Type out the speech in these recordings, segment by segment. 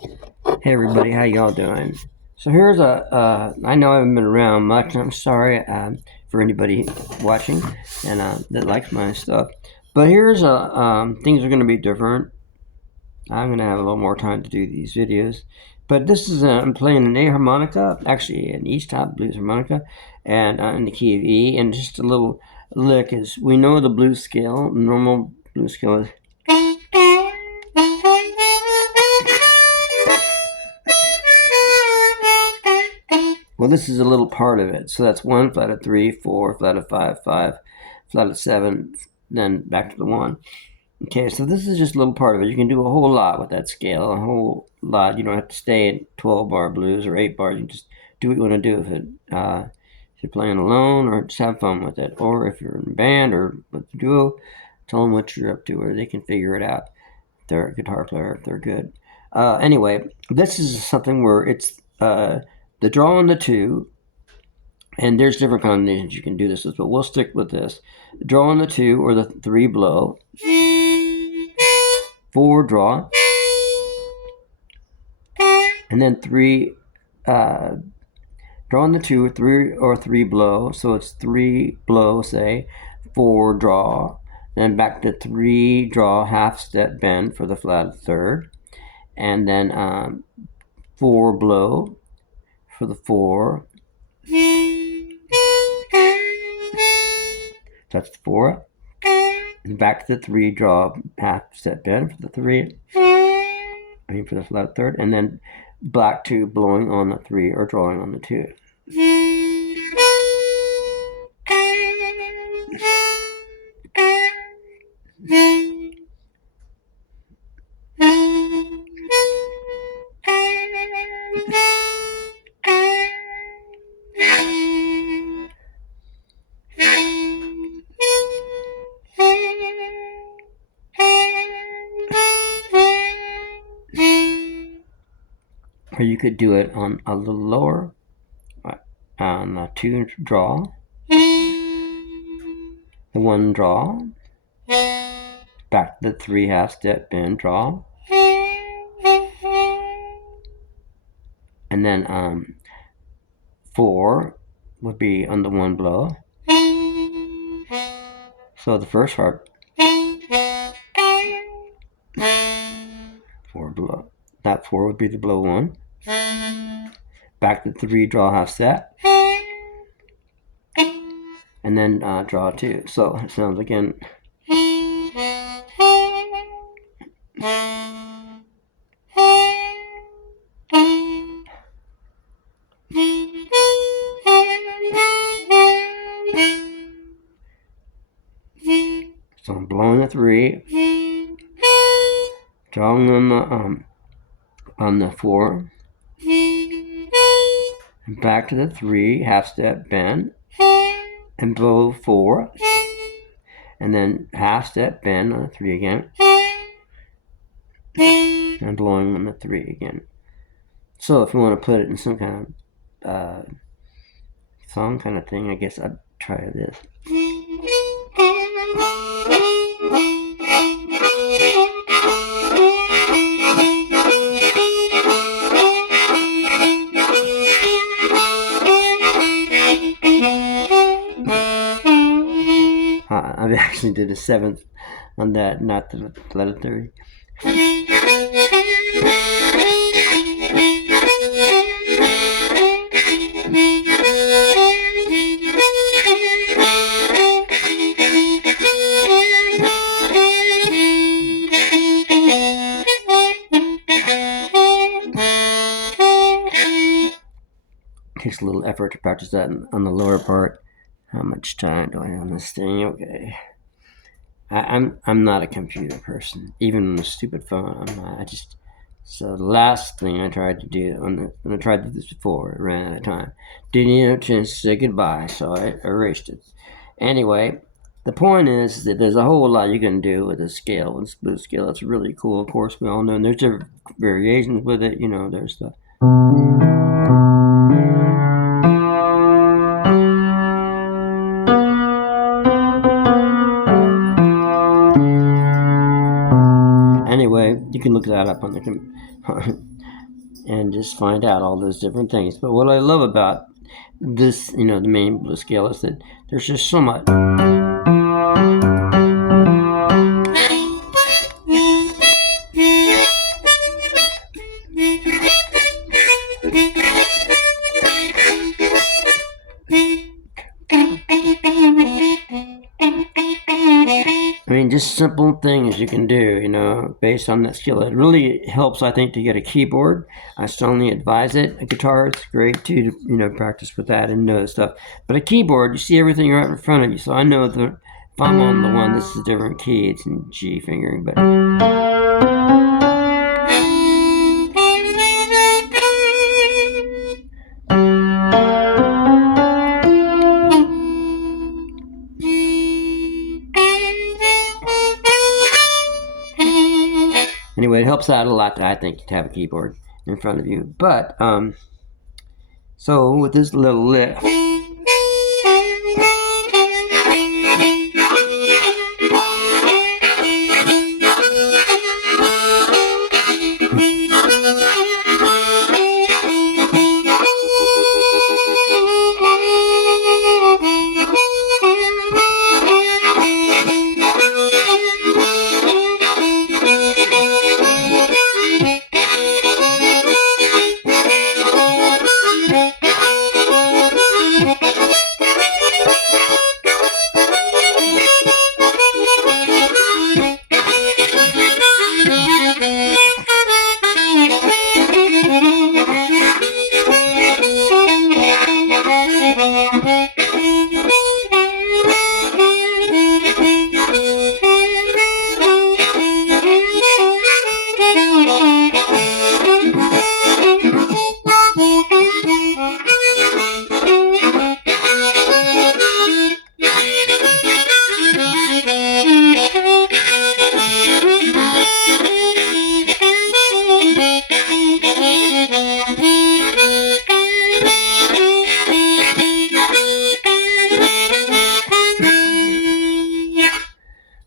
Hey everybody, how y'all doing? So here's I know I haven't been around much. I'm sorry for anybody watching and that likes my stuff. But here's things are going to be different. I'm going to have a little more time to do these videos. But this is I'm playing an A harmonica, actually an Easttop blues harmonica, and in the key of E, and just a little lick is we know the blues scale, normal blues scale is. Well, this is a little part of it. So that's 1, flat of 3, 4, flat of 5, 5, flat of 7, then back to the 1. Okay, so this is just a little part of it. You can do a whole lot with that scale, a whole lot. You don't have to stay at 12 bar blues or 8 bars. You just do what you want to do with it. If you're playing alone, or just have fun with it. Or if you're in a band or with a duo, tell them what you're up to, or they can figure it out. If they're a guitar player, if they're good. Anyway, this is something where it's the draw on the 2, and there's different combinations you can do this with, but we'll stick with this. Draw on the 2 or the 3 blow, 4 draw, and then 3 draw on the 2 or 3 blow, so it's 3 blow, say, 4 draw, then back to 3 draw, half step bend for the flat third, and then 4 blow for the 4. That's the 4. And back to the 3 draw, half step bend for the 3. For the flat third, and then back to blowing on the 3 or drawing on the 2. Or you could do it on a little lower, on the 2 draw, the 1 draw, back to the 3 half step bend draw, and then 4 would be on the 1 blow. So the first harp, 4 blow. That 4 would be the blow 1. Back to 3 draw half step, and then draw 2. So it sounds again. So I'm blowing the 3, drawing on the 4, and back to the 3 half step bend, and blow 4, and then half step bend on the 3 again, and blowing on the 3 again. So if you want to put it in some kind of song kind of thing, I guess I'd try this. I actually did a 7th on that, not the letter 30. Takes a little effort to practice that on the lower part. How much time do I have on this thing? Okay. I'm not a computer person. Even on a stupid phone, I'm not. So the last thing I tried to do, when I tried to do this before, I ran out of time. Didn't even have a chance to say goodbye, so I erased it. Anyway, the point is that there's a whole lot you can do with this scale, this blues scale. It's really cool. Of course, we all know there's different variations with it. You know, there's the anyway, you can look that up on the and just find out all those different things. But what I love about this, the main blues scale is that there's just so much. I mean, just simple things you can do, based on that skill. It really helps, I think, to get a keyboard. I strongly advise it. A guitar is great too to practice with that and know stuff. But a keyboard, you see everything right in front of you. So I know that if I'm on the one, this is a different key. It's in G fingering, but. Anyway, it helps out a lot, I think, to have a keyboard in front of you. But, so with this little lift.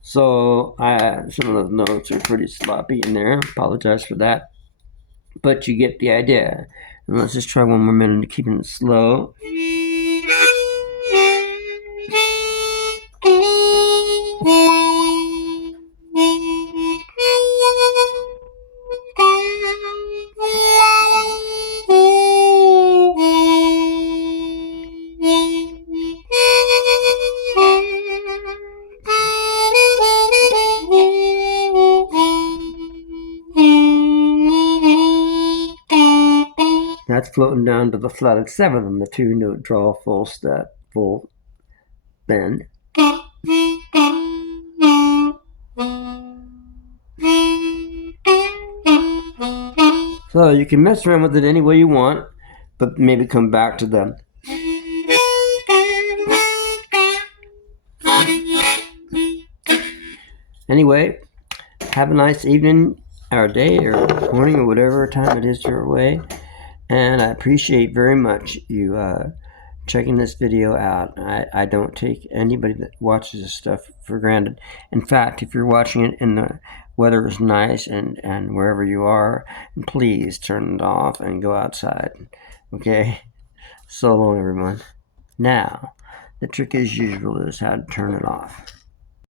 So some of those notes are pretty sloppy in there. Apologize for that. But you get the idea. And let's just try one more minute to keep it slow. That's floating down to the flatted seventh on the 2-note draw full step, full bend. So you can mess around with it any way you want, but maybe come back to them. Anyway, have a nice evening or day or morning or whatever time it is your way. And I appreciate very much you checking this video out. I don't take anybody that watches this stuff for granted. In fact, if you're watching it and the weather is nice and wherever you are, please turn it off and go outside. Okay? So long, everyone. Now, the trick as usual is how to turn it off.